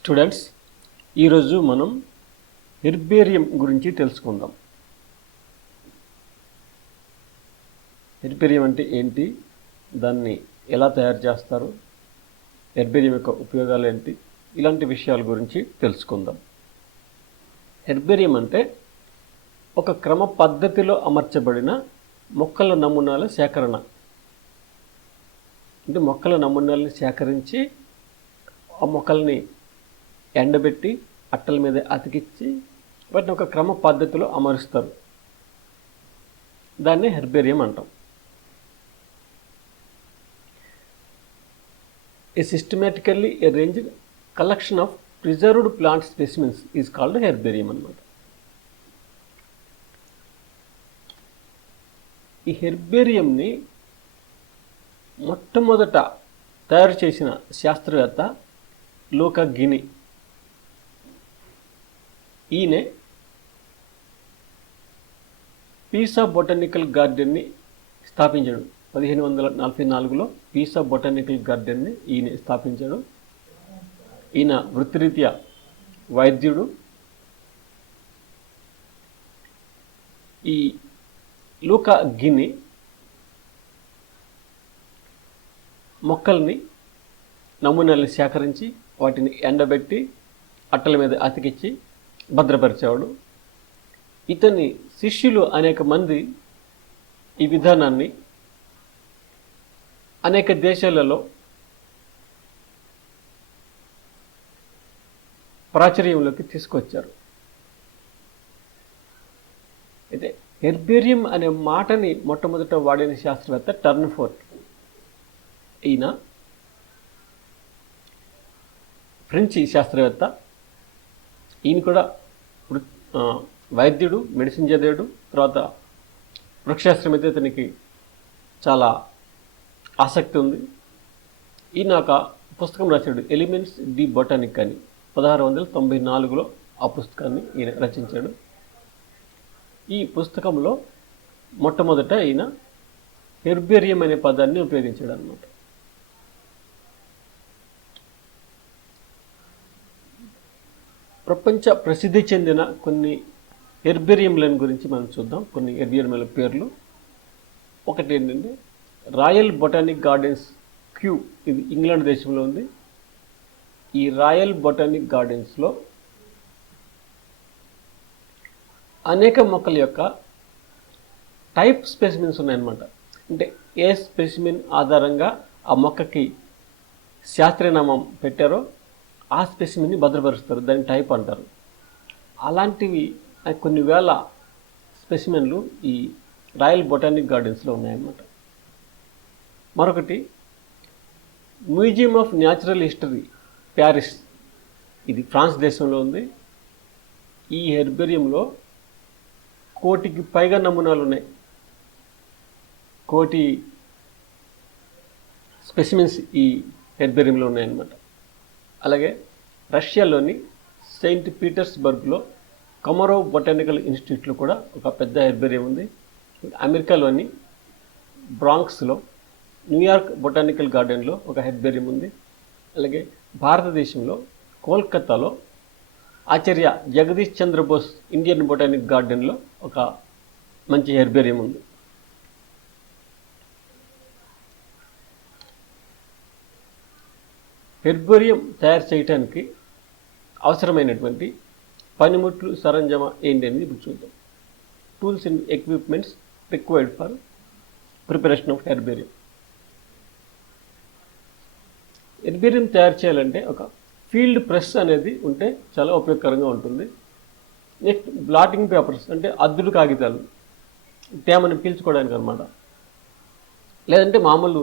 Students, ఈరోజు మనం herbarium గురించి తెలుసుకుందాం. హెర్బేరియం అంటే ఏంటి, దాన్ని ఎలా తయారు చేస్తారు, హెర్బేరియం యొక్క ఉపయోగాలు ఏంటి, ఇలాంటి విషయాల గురించి తెలుసుకుందాం. హెర్బేరియం అంటే ఒక క్రమ పద్ధతిలో అమర్చబడిన మొక్కల నమూనాల సేకరణ. అంటే మొక్కల నమూనాలను సేకరించి ఆ మొక్కల్ని ఎండబెట్టి అట్టల మీద అతికించి వాటిని ఒక క్రమ పద్ధతిలో అమరుస్తారు. దాన్ని హెర్బేరియం అంటాం. A systematically arranged collection of preserved plant specimens is called herbarium అన్నమాట. ఈ హెర్బేరియంని మొట్టమొదట తయారు చేసిన శాస్త్రవేత్త లూకా గిని. ఈయన పీసా బొటానికల్ గార్డెన్ని స్థాపించాడు. 1544లో పీసా బొటానికల్ గార్డెన్ని ఈయన స్థాపించాడు. ఈయన వృత్తిరీత్యా వైద్యుడు. ఈ లూకా గిని మొక్కల్ని నమూనాలను సేకరించి వాటిని ఎండబెట్టి అట్టల మీద అతికించి భద్రపరిచేవాడు. ఇతని శిష్యులు అనేక మంది ఈ విధానాన్ని అనేక దేశాలలో ప్రాచుర్యంలోకి తీసుకొచ్చారు. అయితే హెర్బేరియం అనే మాటని మొట్టమొదట వాడిన శాస్త్రవేత్త టర్న్ఫోర్డ్. ఈయన ఫ్రెంచి శాస్త్రవేత్త. ఈయన కూడా వైద్యుడు, మెడిసిన్ చదివాడు. తర్వాత వృక్షశాస్త్రం అయితే అతనికి చాలా ఆసక్తి ఉంది. ఈయన ఒక పుస్తకం రాశాడు, ఎలిమెంట్స్ డి బొటానిక్ అని. 1694లో ఆ పుస్తకాన్ని ఈయన రచించాడు. ఈ పుస్తకంలో మొట్టమొదట ఈయన హెర్బేరియం అనే పదాన్ని ఉపయోగించాడు అన్నమాట. ప్రపంచ ప్రసిద్ధి చెందిన కొన్ని హెర్బేరియంలను గురించి మనం చూద్దాం. కొన్ని హెర్బేరియంల పేర్లు. ఒకటి ఏంటంటే రాయల్ బొటానిక్ గార్డెన్స్ క్యూ. ఇది ఇంగ్లాండ్ దేశంలో ఉంది. ఈ రాయల్ బొటానిక్ గార్డెన్స్లో అనేక మొక్కల యొక్క టైప్ స్పెసిమెన్స్ ఉన్నాయన్నమాట. అంటే ఏ స్పెసిమెన్ ఆధారంగా ఆ మొక్కకి శాస్త్రీయనామం పెట్టారో ఆ స్పెసిమెన్ని భద్రపరుస్తారు. దాన్ని టైప్ అంటారు. అలాంటివి కొన్ని వేల స్పెసిమెన్లు ఈ రాయల్ బొటానిక్ గార్డెన్స్లో ఉన్నాయన్నమాట. మరొకటి museum of natural history Paris. ఇది ఫ్రాన్స్ దేశంలో ఉంది. ఈ హెర్బేరియంలో 1,000కి పైగా నమూనాలు ఉన్నాయి. 1,000 స్పెసిమెన్స్ ఈ హెర్బేరియంలో ఉన్నాయన్నమాట. అలాగే రష్యాలోని సెయింట్ పీటర్స్బర్గ్లో కొమరోవ్ బొటానికల్ ఇన్స్టిట్యూట్లో కూడా ఒక పెద్ద హెర్బేరియం ఉంది. అమెరికాలోని బ్రాంక్స్లో న్యూయార్క్ బొటానికల్ గార్డెన్లో ఒక హెర్బేరియం ఉంది. అలాగే భారతదేశంలో కోల్కతాలో ఆచార్య జగదీష్ చంద్రబోస్ ఇండియన్ బొటానిక్ గార్డెన్లో ఒక మంచి హెర్బేరియం ఉంది. హెర్బేరియం తయారు చేయడానికి అవసరమైనటువంటి పనిముట్లు, సరంజామా ఏంటి అనేది ఇప్పుడు చూద్దాం. Tools and equipments required for preparation of herbarium. Herbarium తయారు చేయాలంటే ఒక ఫీల్డ్ ప్రెస్ అనేది ఉంటే చాలా ఉపయోగకరంగా ఉంటుంది. నెక్స్ట్ బ్లాటింగ్ పేపర్స్ అంటే అద్దుడు కాగితాలు, తేమని పీల్చుకోవడానికి అనమాట. లేదంటే మామూలు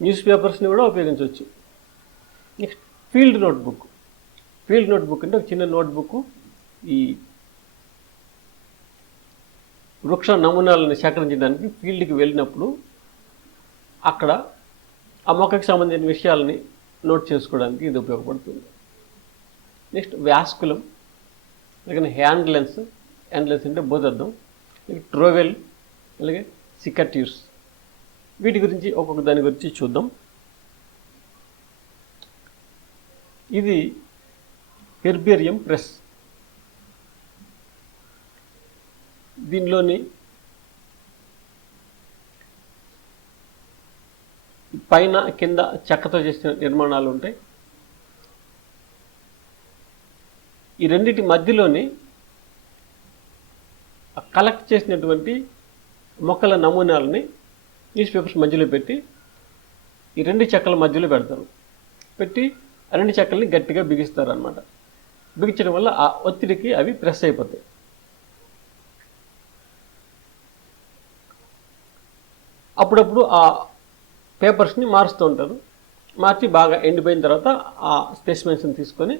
న్యూస్ పేపర్స్ని కూడా ఉపయోగించవచ్చు. Next field notebook. Field notebook అంటే ఒక చిన్న నోట్బుక్. ఈ వృక్ష నమూనాలను సేకరించడానికి ఫీల్డ్కి వెళ్ళినప్పుడు అక్కడ ఆ మొక్కకి సంబంధించిన విషయాలని నోట్ చేసుకోవడానికి ఇది ఉపయోగపడుతుంది. నెక్స్ట్ వ్యాస్కులం, అలాగే హ్యాండ్ లెన్స్. హ్యాండ్ లెన్స్ అంటే బోధర్థం. ట్రోవెల్, అలాగే సికట్యూర్స్. వీటి గురించి ఒక్కొక్క దాని గురించి చూద్దాం. ఇది హెర్బేరియం ప్రెస్. దీనిలోని పైన కింద చెక్కతో చేసిన నిర్మాణాలు ఉంటాయి. ఈ రెండింటి మధ్యలోని కలెక్ట్ చేసినటువంటి మొక్కల నమూనాలని న్యూస్ పేపర్స్ మధ్యలో పెట్టి ఈ రెండు చెక్కల మధ్యలో పెడతారు. పెట్టి ఆ రెండు చెక్కల్ని గట్టిగా బిగిస్తారు అన్నమాట. బిగించడం వల్ల ఆ ఒత్తిడికి అవి ప్రెస్ అయిపోతాయి. అప్పుడప్పుడు ఆ పేపర్స్ని మారుస్తూ ఉంటారు. మార్చి బాగా ఎండిపోయిన తర్వాత ఆ స్పెసిమెన్స్ని తీసుకొని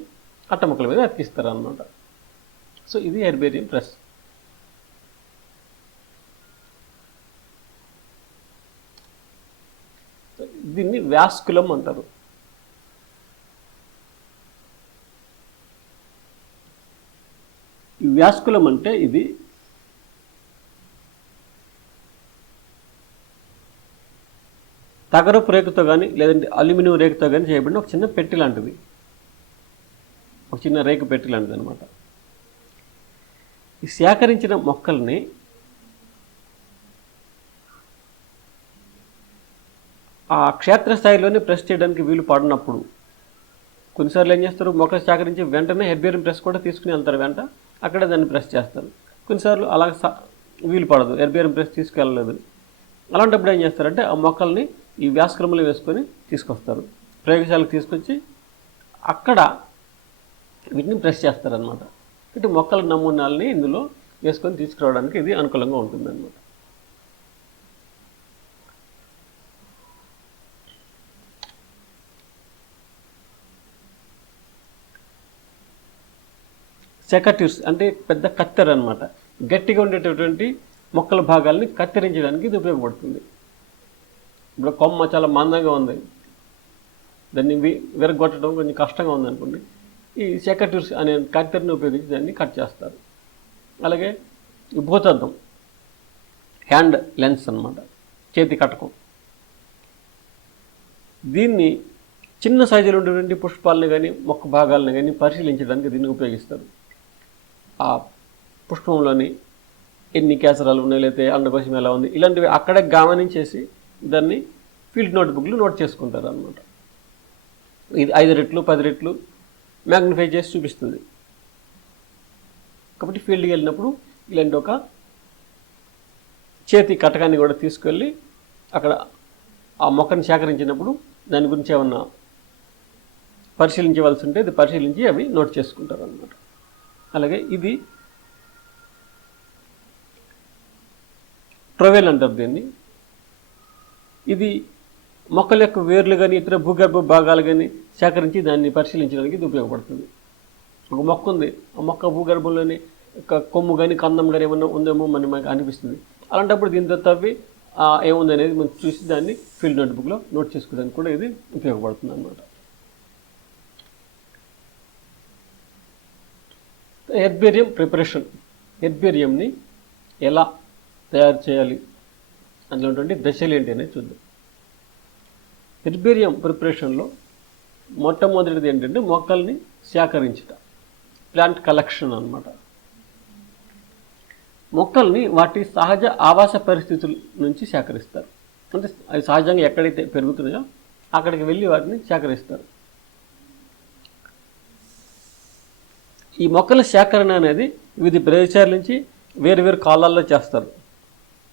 అట్టముక్కల మీద అతికిస్తారు అన్నమాట. సో ఇది హెర్బేరియం ప్రెస్. దీన్ని వ్యాస్కులం అంటారు. ఈ వ్యాస్కులం అంటే ఇది తగరపు రేకుతో కానీ లేదంటే అల్యూమినియం రేకుతో కానీ చేయబడిన ఒక చిన్న పెట్టి లాంటిది, ఒక చిన్న రేకు పెట్టి లాంటిది అనమాట. ఈ సేకరించిన మొక్కల్ని ఆ క్షేత్రస్థాయిలోనే ప్రెస్ చేయడానికి వీలు పడినప్పుడు కొన్నిసార్లు ఏం చేస్తారు, మొక్కలు సేకరించి వెంటనే హెర్బేరియం ప్రెస్ కూడా తీసుకుని వెళ్తారు వెంట, అక్కడే దాన్ని ప్రెస్ చేస్తారు. కొన్నిసార్లు అలా వీలు పడదు, హెర్బేరియం ప్రెస్ తీసుకెళ్ళలేదు. అలాంటప్పుడు ఏం చేస్తారంటే ఆ మొక్కల్ని ఈ వ్యాసక్రమంలో వేసుకొని తీసుకొస్తారు, ప్రయోగశాలకు తీసుకొచ్చి అక్కడ వీటిని ప్రెస్ చేస్తారనమాట. ఇటు మొక్కల నమూనాలని ఇందులో వేసుకొని తీసుకురావడానికి ఇది అనుకూలంగా ఉంటుందన్నమాట. సెకట్యూర్స్ అంటే పెద్ద కత్తెర అనమాట. గట్టిగా ఉండేటటువంటి మొక్కల భాగాల్ని కత్తిరించడానికి ఇది ఉపయోగపడుతుంది. ఇప్పుడు కొమ్మ చాలా మందంగా ఉంది, దాన్ని విరగొట్టడం కొంచెం కష్టంగా ఉందనుకోండి, ఈ సెకట్యూర్స్ అనే కత్తెరని ఉపయోగించి దాన్ని కట్ చేస్తారు. అలాగే ఈ భూతద్దం, హ్యాండ్ లెన్స్ అన్నమాట, చేతి కటకం, దీన్ని చిన్న సైజులో ఉండేటువంటి పుష్పాలను కానీ మొక్క భాగాలను కానీ పరిశీలించడానికి దీన్ని ఉపయోగిస్తారు. ఆ పుష్పంలోని ఎన్ని కేసరాలు ఉన్నాయి, లేకపోతే అండకోశం ఎలా ఉంది, ఇలాంటివి అక్కడే గమనించేసి దాన్ని ఫీల్డ్ నోట్బుక్లు నోట్ చేసుకుంటారు అన్నమాట. ఇది 5 రెట్లు 10 రెట్లు మ్యాగ్నిఫై చేసి చూపిస్తుంది. కాబట్టి ఫీల్డ్కి వెళ్ళినప్పుడు ఇలాంటి ఒక చేతి కటకాన్ని కూడా తీసుకెళ్ళి అక్కడ ఆ మొక్కని సేకరించినప్పుడు దాని గురించి ఏమన్నా పరిశీలించవలసి ఉంటే ఇది పరిశీలించి అవి నోట్ చేసుకుంటారు అన్నమాట. అలాగే ఇది ట్రొవెల్ అంటారు దీన్ని. ఇది మొక్కల యొక్క వేర్లు కానీ ఇతర భూగర్భ భాగాలు కానీ సేకరించి దాన్ని పరిశీలించడానికి ఇది ఉపయోగపడుతుంది. ఒక మొక్క ఉంది, ఆ మొక్క భూగర్భంలోని కొమ్ము కానీ కందం కానీ ఏమన్నా ఉందేమో మనకు అనిపిస్తుంది. అలాంటప్పుడు దీంతో తవ్వి ఏముంది అనేది మనం చూసి దాన్ని ఫీల్డ్ నోట్బుక్లో నోట్ చేసుకోవడానికి కూడా ఇది ఉపయోగపడుతుంది అన్నమాట. హెర్బేరియం ప్రిపరేషన్, హెర్బేరియంని ఎలా తయారు చేయాలి అందులో ఉన్నటువంటి దశలు ఏంటి అనేది చూద్దాం. హెర్బేరియం ప్రిపరేషన్లో మొట్టమొదటిది ఏంటంటే మొక్కల్ని సేకరించుట, ప్లాంట్ కలెక్షన్ అన్నమాట. మొక్కల్ని వాటి సహజ ఆవాస పరిస్థితుల నుంచి సేకరిస్తారు. అంటే అవి సహజంగా ఎక్కడైతే పెరుగుతున్నాయో అక్కడికి వెళ్ళి వాటిని సేకరిస్తారు. ఈ మొక్కల సేకరణ అనేది వివిధ ప్రదేశాల నుంచి వేరు వేరు కాలాల్లో చేస్తారు.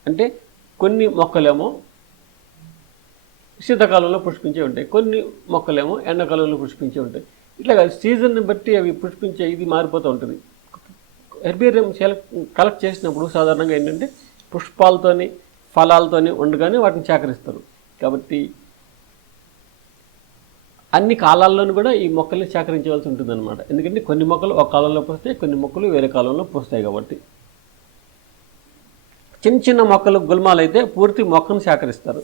అంటే కొన్ని మొక్కలేమో శీతాకాలంలో పుష్పించే ఉంటాయి, కొన్ని మొక్కలేమో ఎండాకాలంలో పుష్పించే ఉంటాయి. ఇట్లా సీజన్ని బట్టి అవి పుష్పించే ఇది మారిపోతూ ఉంటుంది. హెర్బేరియం కలెక్ట్ చేసినప్పుడు సాధారణంగా ఏంటంటే పుష్పాలతోని ఫలాలతోని ఉండగానే వాటిని సేకరిస్తారు. కాబట్టి అన్ని కాలాల్లోనూ కూడా ఈ మొక్కల్ని సేకరించవలసి ఉంటుంది అనమాట. ఎందుకంటే కొన్ని మొక్కలు ఒక కాలంలో పూస్తాయి, కొన్ని మొక్కలు వేరే కాలంలో పూస్తాయి. కాబట్టి చిన్న చిన్న మొక్కలు గుల్మాలు అయితే పూర్తి మొక్కను సేకరిస్తారు.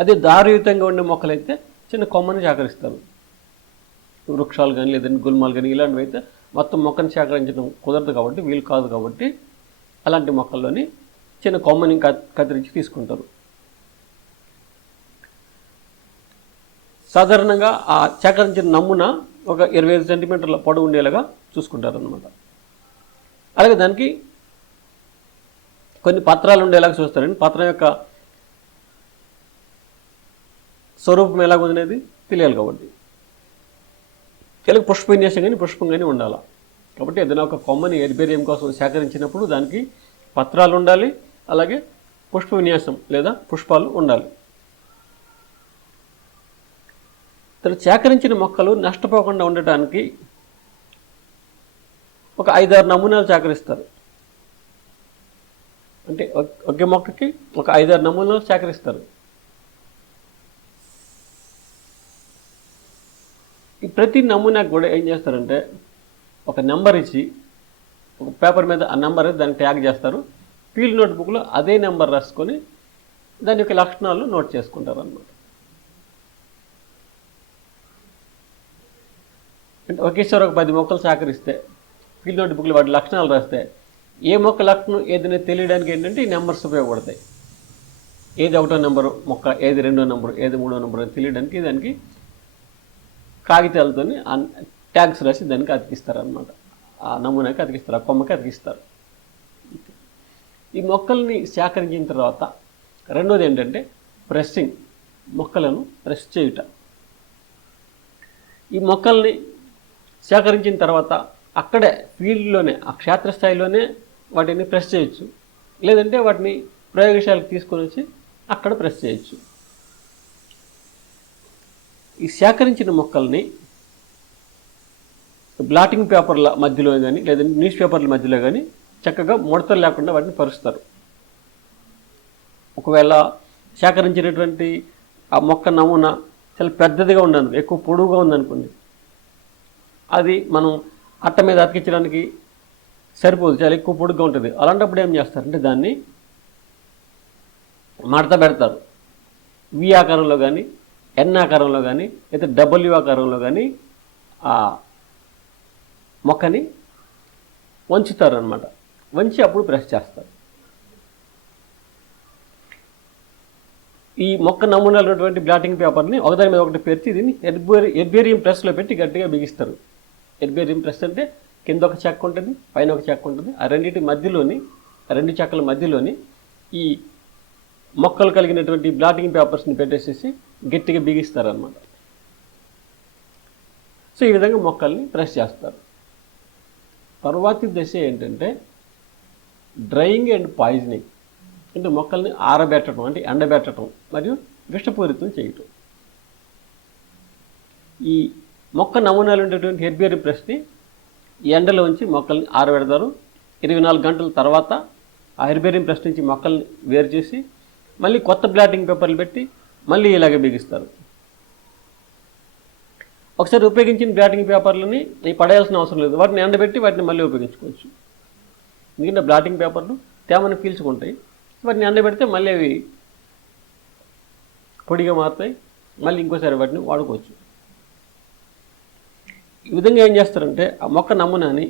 అదే దారుయుతంగా ఉండే మొక్కలు అయితే చిన్న కొమ్మని సేకరిస్తారు. వృక్షాలు కానీ లేదంటే గుల్మాలు కానీ ఇలాంటివి అయితే మొత్తం మొక్కను సేకరించడం కుదరదు కాబట్టి, వీలు కాదు కాబట్టి అలాంటి మొక్కల్లోని చిన్న కొమ్మని కత్తిరించి తీసుకుంటారు. సాధారణంగా ఆ సేకరించిన నమూనా ఒక 25 సెంటీమీటర్ల పొడవు ఉండేలాగా చూసుకుంటారనమాట. అలాగే దానికి కొన్ని పత్రాలు ఉండేలాగా చూస్తారండి. పత్రం యొక్క స్వరూపం ఎలాగ అనేది తెలియాలి కాబట్టి. ఇలా పుష్ప విన్యాసం కానీ పుష్పం కానీ ఉండాలి. కాబట్టి ఏదైనా ఒక కొమ్మని హెర్బేరియం కోసం సేకరించినప్పుడు దానికి పత్రాలు ఉండాలి, అలాగే పుష్ప విన్యాసం లేదా పుష్పాలు ఉండాలి. సేకరించిన మొక్కలు నష్టపోకుండా ఉండటానికి ఒక 5-6 నమూనాలు సేకరిస్తారు. అంటే ఒకే మొక్కకి ఒక 5-6 నమూనాలు సేకరిస్తారు. ఈ ప్రతి నమూనాకు కూడా ఏం చేస్తారంటే ఒక నెంబర్ ఇచ్చి ఒక పేపర్ మీద ఆ నెంబర్ దాన్ని ట్యాగ్ చేస్తారు. ఫీల్డ్ నోట్బుక్లో అదే నెంబర్ రాసుకొని దాని యొక్క లక్షణాలు నోట్ చేసుకుంటారు అన్నమాట. అంటే ఒకేసారి ఒక 10 మొక్కలు సేకరిస్తే ఫీల్డ్ నోట్బుక్లో వాటి లక్షణాలు రాస్తే ఏ మొక్క లక్షణం ఏదైనా తెలియడానికి ఏంటంటే ఈ నెంబర్స్ ఉపయోగపడతాయి. ఏది 1వ నెంబరు మొక్క, ఏది 2వ నెంబరు, ఏది 3వ నెంబరు అని తెలియడానికి దానికి కాగితాలతో ట్యాగ్స్ రాసి దానికి అతికిస్తారనమాట. ఆ నమూనాకి అతికిస్తారు, ఆ కొమ్మకి అతికిస్తారు. ఈ మొక్కల్ని సేకరించిన తర్వాత రెండోది ఏంటంటే ప్రెస్సింగ్, మొక్కలను ప్రెస్ చేయుట. ఈ మొక్కల్ని సేకరించిన తర్వాత అక్కడే ఫీల్డ్లోనే ఆ క్షేత్రస్థాయిలోనే వాటిని ప్రెస్ చేయొచ్చు, లేదంటే వాటిని ప్రయోగశాలకు తీసుకొని వచ్చి అక్కడ ప్రెస్ చేయొచ్చు. ఈ సేకరించిన మొక్కల్ని బ్లాటింగ్ పేపర్ల మధ్యలో కానీ లేదా న్యూస్ పేపర్ల మధ్యలో కానీ చక్కగా ముడతలు లేకుండా వాటిని పరుస్తారు. ఒకవేళ సేకరించినటువంటి ఆ మొక్క నమూనా చాలా పెద్దదిగా ఉండదు, ఎక్కువ పొడవుగా ఉందనుకోండి, అది మనం అట్ట మీద అతికించడానికి సరిపోదు, చాలా ఎక్కువ పొడుగ్గా ఉంటుంది. అలాంటప్పుడు ఏం చేస్తారంటే దాన్ని మడత పెడతారు. వి ఆకారంలో కానీ, ఎన్ ఆకారంలో కానీ, లేదా డబ్ల్యూ ఆకారంలో కానీ ఆ మొక్కని వంచుతారు అన్నమాట. వంచి అప్పుడు ప్రెస్ చేస్తారు. ఈ మొక్క నమూనాలు ఉన్నటువంటి బ్లాటింగ్ పేపర్ని ఒకదాని మీద ఒకటి పెట్టి దీన్ని హెర్బేరియం ప్రెస్లో పెట్టి గట్టిగా బిగిస్తారు. హెర్బేరియం ప్రెస్ అంటే కింద ఒక చెక్క ఉంటుంది, పైన ఒక చెక్క ఉంటుంది. ఆ రెండింటి మధ్యలోని, రెండు చెక్కల మధ్యలోని ఈ మొక్కలు కలిగినటువంటి బ్లాటింగ్ పేపర్స్ని పెట్టేసేసి గట్టిగా బిగిస్తారనమాట. సో ఈ విధంగా మొక్కల్ని ప్రెస్ చేస్తారు. తర్వాతి దశ ఏంటంటే డ్రైయింగ్ అండ్ పాయిజనింగ్, అంటే మొక్కల్ని ఆరబెట్టడం, అంటే ఎండబెట్టడం మరియు విషపూరితం చేయటం. ఈ మొక్క నమూనాలు ఉండేటువంటి హెర్బేరియం ప్రెస్ని ఎండలో ఉంచి మొక్కల్ని ఆరబెడతారు. 24 గంటల తర్వాత ఆ హెర్బేరియం ప్రెస్ నుంచి మొక్కల్ని వేరు చేసి మళ్ళీ కొత్త బ్లాటింగ్ పేపర్లు పెట్టి మళ్ళీ ఇలాగే బిగిస్తారు. ఒకసారి ఉపయోగించిన బ్లాటింగ్ పేపర్లని పడేయాల్సిన అవసరం లేదు, వాటిని ఎండబెట్టి వాటిని మళ్ళీ ఉపయోగించుకోవచ్చు. ఎందుకంటే బ్లాటింగ్ పేపర్లు తేమను పీల్చుకుంటాయి, వాటిని ఎండబెడితే మళ్ళీ అవి పొడిగా మారుతాయి, మళ్ళీ ఇంకోసారి వాటిని వాడుకోవచ్చు. ఈ విధంగా ఏం చేస్తారంటే ఆ మొక్క నమూనాని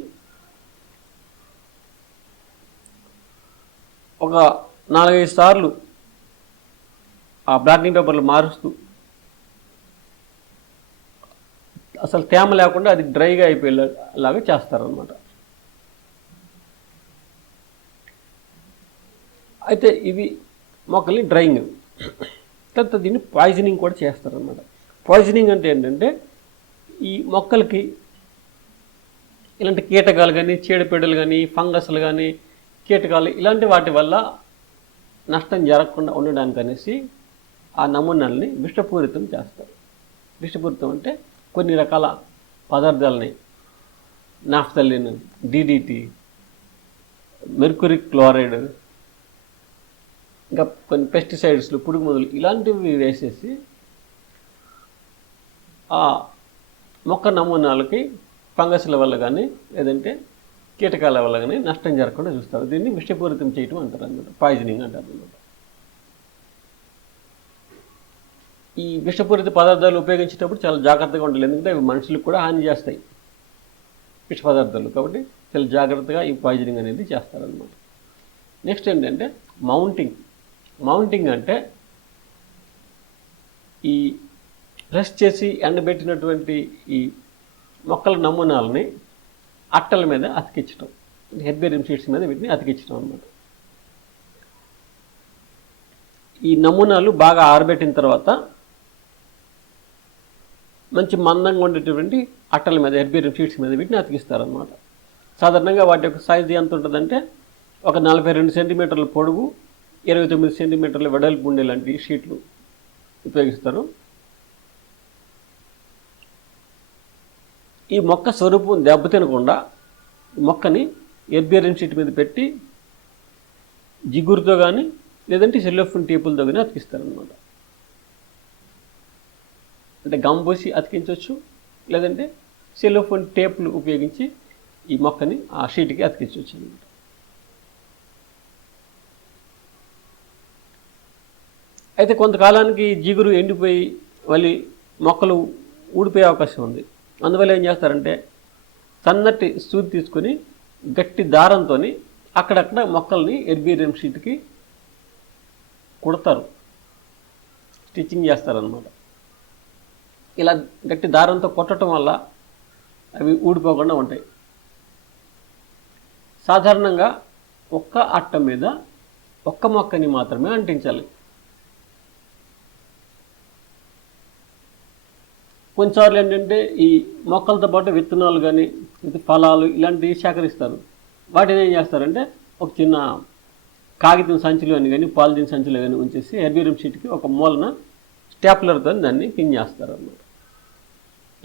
ఒక 4-5 సార్లు ఆ బ్లాటింగ్ పేపర్లు మారుస్తూ అసలు తేమ లేకుండా అది డ్రైగా అయిపోయేలాగా చేస్తారనమాట. అయితే ఇవి మొక్కల్ని డ్రైయింగ్. తర్వాత దీన్ని పాయిజనింగ్ కూడా చేస్తారనమాట. పాయిజనింగ్ అంటే ఏంటంటే ఈ మొక్కలకి ఇలాంటి కీటకాలు కానీ, చీడపీడలు కానీ, ఫంగస్లు కానీ, కీటకాలు ఇలాంటి వాటి వల్ల నష్టం జరగకుండా ఉండడానికి అనేసి ఆ నమూనాల్ని విషపూరితం చేస్తారు. విషపూరితం అంటే కొన్ని రకాల పదార్థాలని, నాఫ్థలిన్, డిడిటి, మెర్క్యూరీ క్లోరైడ్, ఇంకా కొన్ని పెస్టిసైడ్స్లు, పురుగు మందులు ఇలాంటివి వేసేసి ఆ మొక్క నమూనాలకి ఫంగస్ల వల్ల కానీ లేదంటే కీటకాల వల్ల కానీ నష్టం జరగకుండా చూస్తారు. దీన్ని విషపూరితం చేయటం అంటారు అన్నమాట, పాయిజనింగ్ అంటారు అన్నమాట. ఈ విషపూరిత పదార్థాలు ఉపయోగించేటప్పుడు చాలా జాగ్రత్తగా ఉండాలి, ఎందుకంటే అవి మనుషులకు కూడా హాని చేస్తాయి విష పదార్థాలు. కాబట్టి చాలా జాగ్రత్తగా ఈ పాయిజనింగ్ అనేది చేస్తారన్నమాట. నెక్స్ట్ ఏంటంటే మౌంటింగ్. మౌంటింగ్ అంటే ఈ ప్రెస్ చేసి ఎండబెట్టినటువంటి ఈ మొక్కల నమూనాలని అట్టల మీద అతికించడం, హెర్బేరియం షీట్స్ మీద వీటిని అతికించడం అన్నమాట. ఈ నమూనాలు బాగా ఆరబెట్టిన తర్వాత మంచి మందంగా ఉండేటువంటి అట్టల మీద, హెర్బేరియం షీట్స్ మీద వీటిని అతికిస్తారనమాట. సాధారణంగా వాటి యొక్క సైజు ఎంత ఉంటుందంటే ఒక 42 సెంటీమీటర్ల పొడవు, 29 సెంటీమీటర్ల వెడల్పు ఉండే లాంటి షీట్లు ఉపయోగిస్తారు. ఈ మొక్క స్వరూపం దెబ్బతినకుండా మొక్కని హెర్బేరియం షీట్ మీద పెట్టి జిగురుతో కానీ లేదంటే సెల్లోఫోన్ టేపులతో కానీ అతికిస్తారనమాట. అంటే గమ్ పోసి అతికించవచ్చు, లేదంటే సెల్లోఫోన్ టేపులు ఉపయోగించి ఈ మొక్కని ఆ షీట్కి అతికించవచ్చు అనమాట. అయితే కొంతకాలానికి జిగురు ఎండిపోయి మళ్ళీ మొక్కలు ఊడిపోయే అవకాశం ఉంది. అందువల్ల ఏం చేస్తారంటే సన్నటి సూది తీసుకొని గట్టి దారంతో అక్కడక్కడ మొక్కల్ని హెర్బేరియం షీట్కి కుడతారు, స్టిచ్చింగ్ చేస్తారనమాట. ఇలా గట్టి దారంతో కొట్టడం వల్ల అవి ఊడిపోకుండా ఉంటాయి. సాధారణంగా ఒక్క అట్ట మీద ఒక్క మొక్కని మాత్రమే అంటించాలి. కొన్నిసార్లు ఏంటంటే ఈ మొక్కలతో పాటు విత్తనాలు కానీ ఫలాలు ఇలాంటివి సేకరిస్తారు. వాటిని ఏం చేస్తారంటే ఒక చిన్న కాగితం సంచులు అని కానీ పాలిథిన్ సంచులు కానీ ఉంచేసి హెర్బేరియం షీట్కి ఒక మూలన స్టాప్లర్తో దాన్ని పిన్ చేస్తారు అన్నమాట.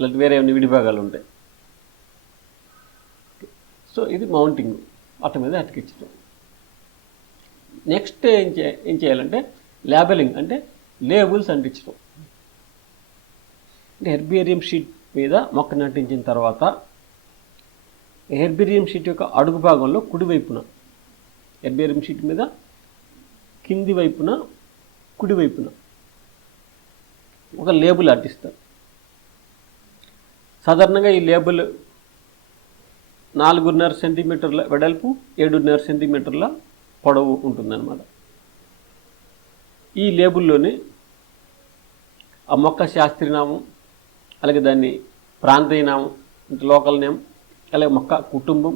ఇలాంటి వేరే ఏమైనా విడిభాగాలు ఉంటాయి. సో ఇది మౌంటింగ్, అట్ట మీద అతికించడం. నెక్స్ట్ ఏం చేయాలంటే లేబెలింగ్, అంటే లేబుల్స్ అంటించడం. అంటే హెర్బేరియం షీట్ మీద మొక్కని అంటించిన తర్వాత హెర్బేరియం షీట్ యొక్క అడుగు భాగంలో కుడివైపున, హెర్బేరియం షీట్ మీద కింది వైపున కుడివైపున ఒక లేబుల్ అంటిస్తారు. సాధారణంగా ఈ లేబుల్ 4.5 సెంటీమీటర్ల వెడల్పు, 7.5 సెంటీమీటర్ల పొడవు ఉంటుందన్నమాట. ఈ లేబుల్లోని ఆ మొక్క శాస్త్రీయనామం, అలాగే దాన్ని ప్రాంతీయ నామం అంటే లోకల్ నేమ్, అలాగే మొక్క కుటుంబం,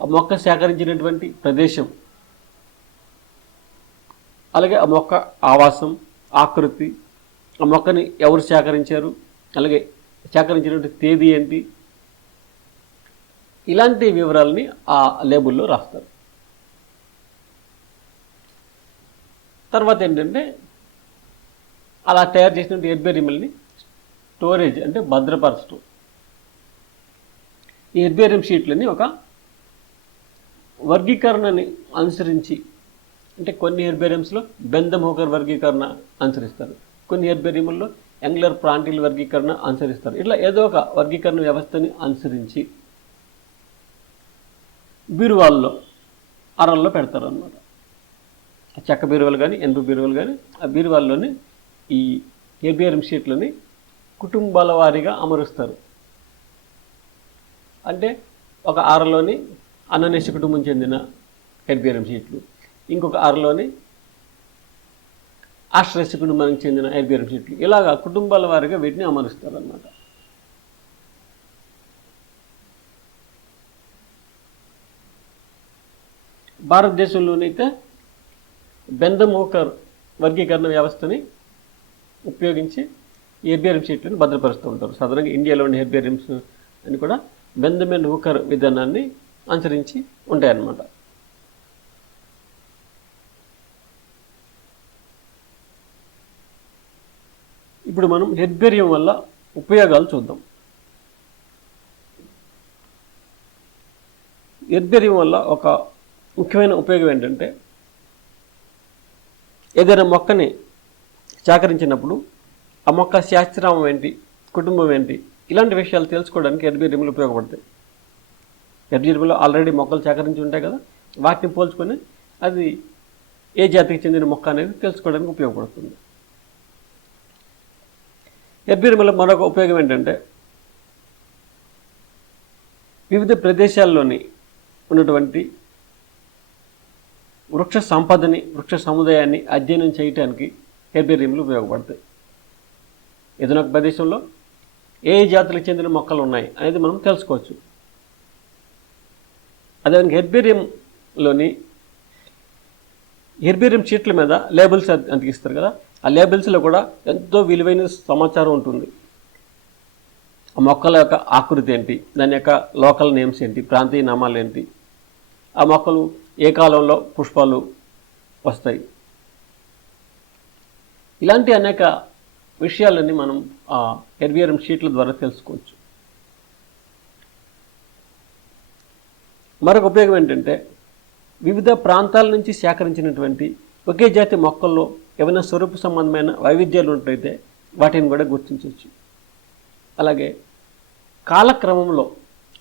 ఆ మొక్క సేకరించినటువంటి ప్రదేశం, అలాగే ఆ మొక్క ఆవాసం, ఆకృతి, ఆ మొక్కని ఎవరు సేకరించారు, అలాగే సేకరించినటువంటి తేదీ ఏంటి, ఇలాంటి వివరాలని ఆ లేబుల్లో రాస్తారు. తర్వాత ఏంటంటే అలా తయారు చేసినటువంటి హెర్బేరియంని స్టోరేజ్ అంటే భద్రపరచడం. ఈ హెర్బేరియం షీట్లని ఒక వర్గీకరణని అనుసరించి, అంటే కొన్ని హెర్బేరియంస్లో బెంథమ్ హూకర్ వర్గీకరణ అనుసరిస్తారు, కొన్ని హెర్బేరియంలో యంగ్లర్ ప్రాంటిల్ వర్గీకరణ అనుసరిస్తారు. ఇట్లా ఏదో ఒక వర్గీకరణ వ్యవస్థని అనుసరించి బీరువాల్లో, అరల్లో పెడతారు అన్నమాట. చెక్క బీరువాలు కానీ ఎనుపు బీరువాలు కానీ ఆ బీరువాల్లోని ఈ హెర్బేరియం షీట్లని కుటుంబాల వారీగా అమరుస్తారు. అంటే ఒక అరలోని అన్ననేసి కుటుంబం చెందిన హెర్బేరియం షీట్లు, ఇంకొక అరలోని ఆస్ట్రేసి కుటుంబానికి చెందిన హెర్బేరియం షీట్లు, ఇలాగా కుటుంబాల వారీగా వీటిని అమరుస్తారు అన్నమాట. భారతదేశంలోనైతే బెంథమ్ హూకర్ వర్గీకరణ వ్యవస్థని ఉపయోగించి ఈ హెర్బేరియం షీట్లను భద్రపరుస్తూ ఉంటారు. సాధారణంగా ఇండియాలో ఉండే హెర్బేరియంస్ అని కూడా బెంథమ్ అండ్ హూకర్ విధానాన్ని అనుసరించి ఉంటాయన్నమాట. ఇప్పుడు మనం హెర్బేరియం వల్ల ఉపయోగాలు చూద్దాం. హెర్బేరియం వల్ల ఒక ముఖ్యమైన ఉపయోగం ఏంటంటే ఏదైనా మొక్కని సేకరించినప్పుడు ఆ మొక్క శాస్త్రనామం ఏంటి, కుటుంబం ఏంటి, ఇలాంటి విషయాలు తెలుసుకోవడానికి హెర్బేరియంలు ఉపయోగపడతాయి. హెర్బేరియంలో ఆల్రెడీ మొక్కలు సేకరించి ఉంటాయి కదా, వాటిని పోల్చుకొని అది ఏ జాతికి చెందిన మొక్క అనేది తెలుసుకోవడానికి ఉపయోగపడుతుంది. హెర్బేరియంలో మరొక ఉపయోగం ఏంటంటే వివిధ ప్రదేశాల్లోని ఉన్నటువంటి వృక్ష సంపదని, వృక్ష సముదాయాన్ని అధ్యయనం చేయడానికి హెర్బేరియంలు ఉపయోగపడతాయి. ఏదైనా ఒక ప్రదేశంలో ఏ జాతులకు చెందిన మొక్కలు ఉన్నాయి అనేది మనం తెలుసుకోవచ్చు. అదేవిధంగా హెర్బేరియం షీట్ల మీద లేబుల్స్ అంటిస్తారు కదా, ఆ లేబుల్స్లో కూడా ఎంతో విలువైన సమాచారం ఉంటుంది. ఆ మొక్కల యొక్క ఆకృతి ఏంటి, దాని యొక్క లోకల్ నేమ్స్ ఏంటి, ప్రాంతీయ నామాలు ఏంటి, ఆ మొక్కలు ఏ కాలంలో పుష్పాలు వస్తాయి, ఇలాంటి అనేక విషయాలన్నీ మనం ఆ హెర్బేరియం షీట్ల ద్వారా తెలుసుకోవచ్చు. మరొక ఉపయోగం ఏంటంటే వివిధ ప్రాంతాల నుంచి సేకరించినటువంటి ఒకే జాతి మొక్కల్లో ఏమైనా స్వరూప సంబంధమైన వైవిధ్యాలు ఉన్నట్లయితే వాటిని కూడా గుర్తించవచ్చు. అలాగే కాలక్రమంలో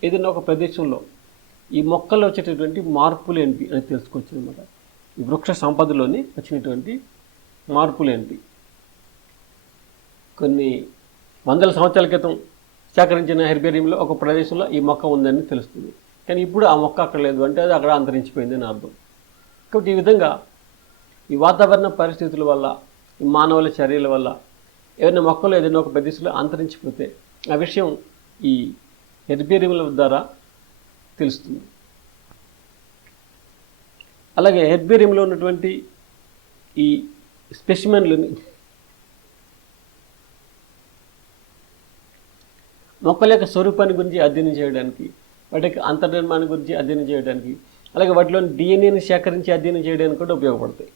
ఏదైనా ఒక ప్రదేశంలో ఈ మొక్కల్లో వచ్చేటటువంటి మార్పులు ఏంటి అని తెలుసుకోవచ్చు అనమాట. ఈ వృక్ష సంపదలోని వచ్చినటువంటి మార్పులు ఏంటి, కొన్ని వందల సంవత్సరాల క్రితం సేకరించిన హెర్బేరియంలో ఒక ప్రదేశంలో ఈ మొక్క ఉందని తెలుస్తుంది, కానీ ఇప్పుడు ఆ మొక్క అక్కడ లేదు అంటే అది అక్కడ అంతరించిపోయింది అని అర్థం. కాబట్టి ఈ విధంగా ఈ వాతావరణ పరిస్థితుల వల్ల, ఈ మానవుల చర్యల వల్ల ఏదైనా మొక్కలు ఏదైనా ఒక ప్రదేశంలో అంతరించిపోతే ఆ విషయం ఈ హెర్బేరియంల ద్వారా తెలుస్తుంది. అలాగే హెర్బేరియంలో ఉన్నటువంటి ఈ స్పెసిమెన్లని మొక్కల యొక్క స్వరూపాన్ని గురించి అధ్యయనం చేయడానికి, వాటి యొక్క అంతర్నిర్మాణం గురించి అధ్యయనం చేయడానికి, అలాగే వాటిలోని డిఎన్ఏని సేకరించి అధ్యయనం చేయడానికి కూడా ఉపయోగపడతాయి.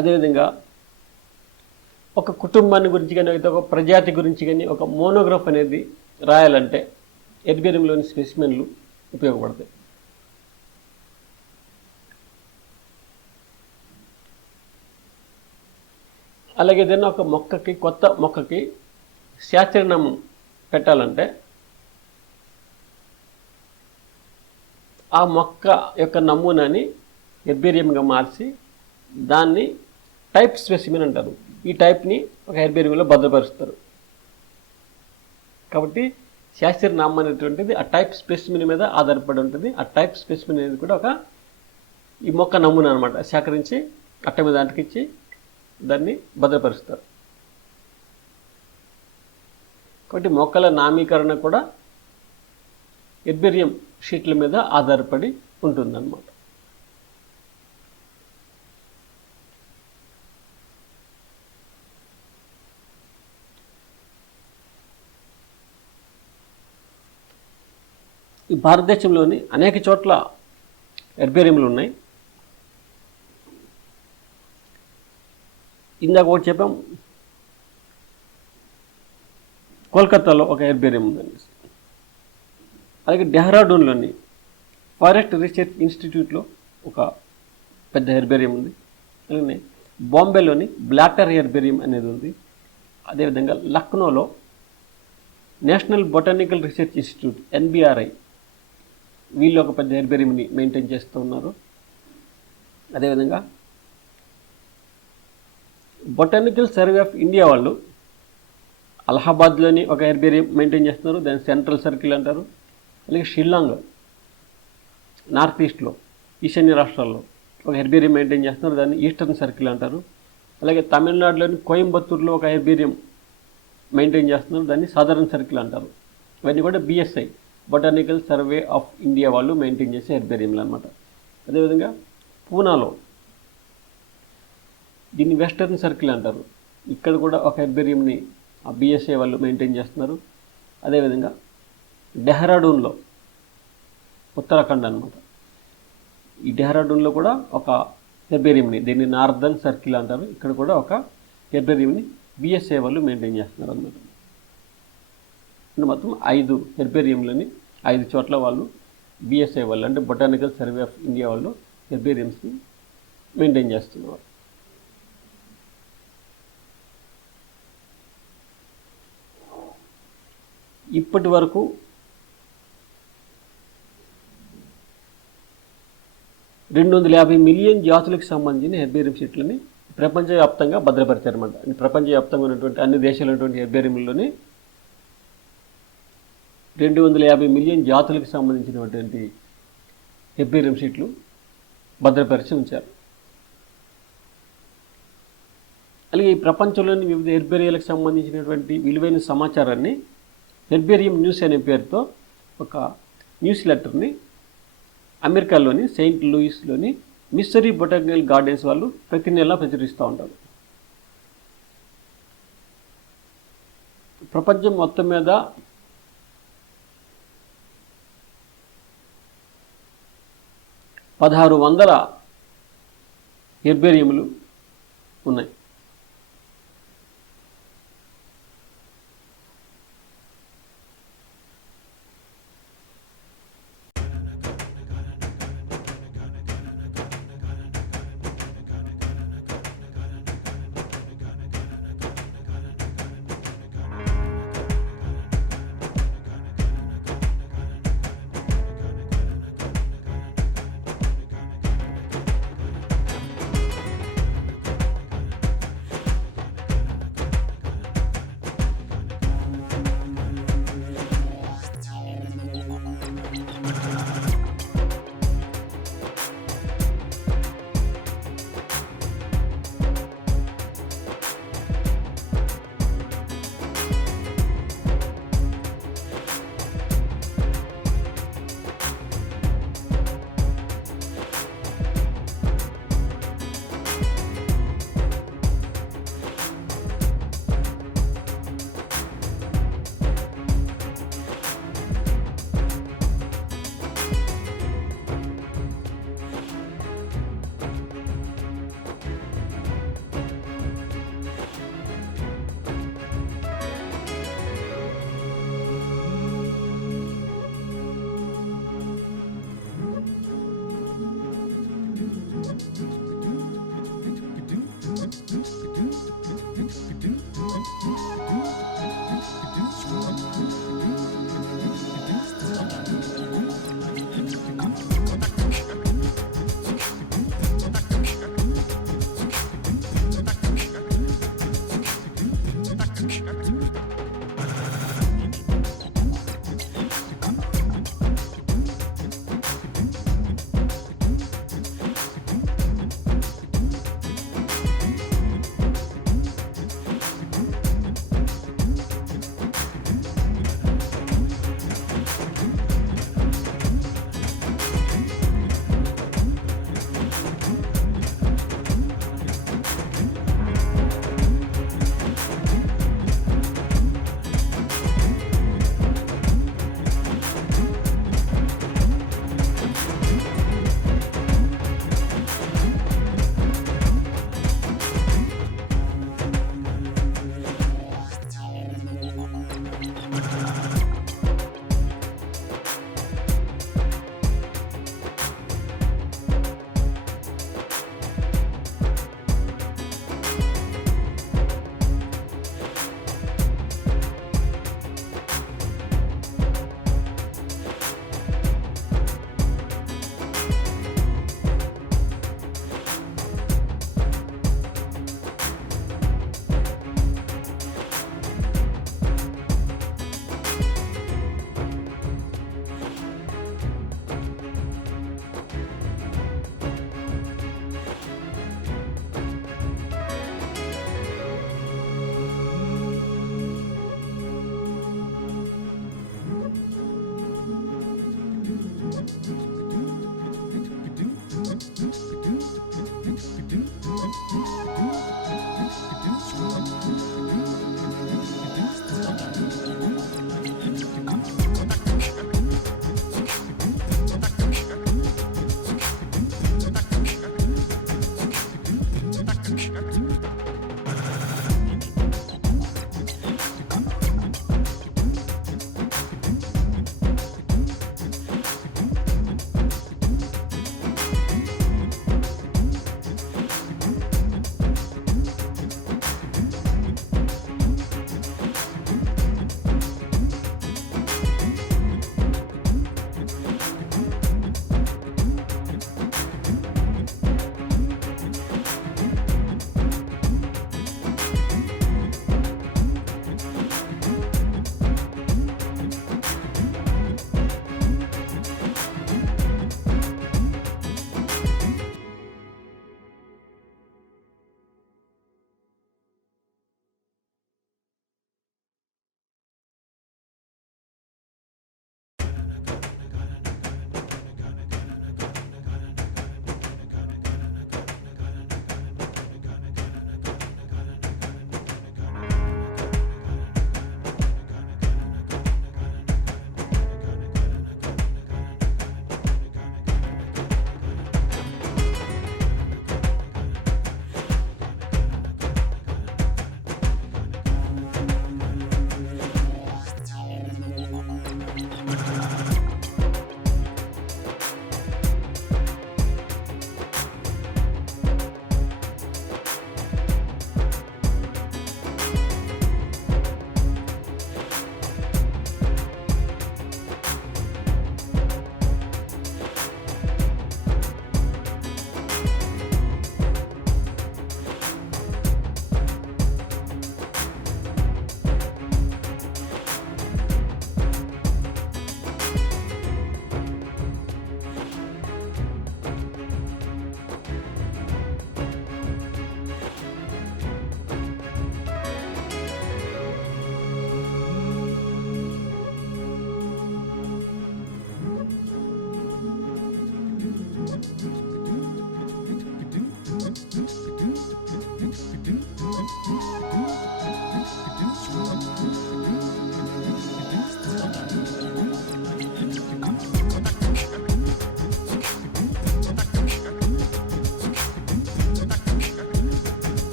అదేవిధంగా ఒక కుటుంబాన్ని గురించి కానీ, అయితే ఒక ప్రజాతి గురించి కానీ ఒక మోనోగ్రాఫ్ అనేది రాయాలంటే హెర్బేరియంలోని స్పెసిమెన్లు ఉపయోగపడతాయి. అలాగే ఏదైనా ఒక మొక్కకి, కొత్త మొక్కకి శాస్త్రీయనామం పెట్టాలంటే ఆ మొక్క యొక్క నమూనాని హెర్బేరియంగా మార్చి దాన్ని టైప్ స్పెసిమెన్ అంటారు. ఈ టైప్ని ఒక హెర్బేరియంలో భద్రపరుస్తారు. కాబట్టి శాస్త్రీయనామం అనేటువంటిది ఆ టైప్ స్పెసిమెన్ మీద ఆధారపడి ఉంటుంది. ఆ టైప్ స్పెసిమెన్ అనేది కూడా ఒక ఈ మొక్క నమూనా అనమాట. సేకరించి అట్ట మీద అంటికిచ్చి దాన్ని భద్రపరుస్తారు. కాబట్టి మొక్కల నామీకరణ కూడా హెర్బేరియం షీట్ల మీద ఆధారపడి ఉంటుందన్నమాట. ఈ భారతదేశంలోని అనేక చోట్ల హెర్బేరియంలు ఉన్నాయి. ఇందాక ఒకటి చెప్పాం, కోల్కతాలో ఒక హెర్బేరియం ఉందండి. అలాగే డెహ్రాడూన్లోని ఫారెస్ట్ రీసెర్చ్ ఇన్స్టిట్యూట్లో ఒక పెద్ద హెర్బేరియం ఉంది. అలాగే బాంబేలోని బ్లాటర్ హెర్బేరియం అనేది ఉంది. అదేవిధంగా లక్నోలో national botanical research institute NBRI వీళ్ళు ఒక పెద్ద హెర్బేరియంని మెయింటైన్ చేస్తూ ఉన్నారు. అదేవిధంగా బొటానికల్ సర్వే ఆఫ్ ఇండియా వాళ్ళు అలహాబాద్లోని ఒక హెర్బేరియం మెయింటైన్ చేస్తున్నారు, దాన్ని సెంట్రల్ సర్కిల్ అంటారు. అలాగే షిల్లాంగ్ నార్త్ ఈస్ట్లో, ఈశాన్య రాష్ట్రాల్లో ఒక హెర్బేరియం మెయింటైన్ చేస్తున్నారు, దాన్ని ఈస్టర్న్ సర్కిల్ అంటారు. అలాగే తమిళనాడులోని కోయంబత్తూరులో ఒక హెర్బేరియం మెయింటైన్ చేస్తున్నారు, దాన్ని సదరన్ సర్కిల్ అంటారు. ఇవన్నీ కూడా BSI botanical survey of India వాళ్ళు మెయింటైన్ చేసే హెర్బేరియంలు అనమాట. అదేవిధంగా పూనాలో దీన్ని వెస్టర్న్ సర్కిల్ అంటారు. ఇక్కడ కూడా ఒక హెర్బేరియంని ఆ BSI వాళ్ళు మెయింటైన్ చేస్తున్నారు. అదేవిధంగా డెహ్రాడూన్లో, ఉత్తరాఖండ్ అనమాట, ఈ డెహ్రాడూన్లో కూడా ఒక హెర్బేరియంని, దీన్ని నార్దర్న్ సర్కిల్ అంటారు, ఇక్కడ కూడా ఒక హెర్బేరియంని BSI వాళ్ళు మెయింటైన్ చేస్తున్నారు అన్నమాట. మొత్తం 5 హెర్బేరియంలని 5 చోట్ల వాళ్ళు BSI వాళ్ళు అంటే బొటానికల్ సర్వే ఆఫ్ ఇండియా వాళ్ళు హెర్బేరియంస్ని మెయింటైన్ చేస్తున్నారు. ఇప్పటి వరకు $250 మిలియన్ జాతులకు సంబంధించిన హెర్బేరియం షీట్లని ప్రపంచవ్యాప్తంగా భద్రపరిచారన్నమాట. ప్రపంచవ్యాప్తంగా ఉన్నటువంటి అన్ని దేశాలు ఉన్నటువంటి హెర్బేరియంలోని 250 మిలియన్ జాతులకు సంబంధించినటువంటి హెర్బేరియం షీట్లు భద్రపరిచి ఉంచారు. అలాగే ఈ ప్రపంచంలోని వివిధ హెర్బేరియాలకు సంబంధించినటువంటి విలువైన సమాచారాన్ని హెర్బేరియం న్యూస్ అనే పేరుతో ఒక న్యూస్ లెటర్ని అమెరికాలోని సెయింట్ లూయిస్లోని మిస్సరీ బొటానికల్ గార్డెన్స్ వాళ్ళు ప్రతి నెలా ప్రచురిస్తూ ఉంటారు. ప్రపంచం మొత్తం మీద 1600 హెర్బేరియంలు ఉన్నాయి.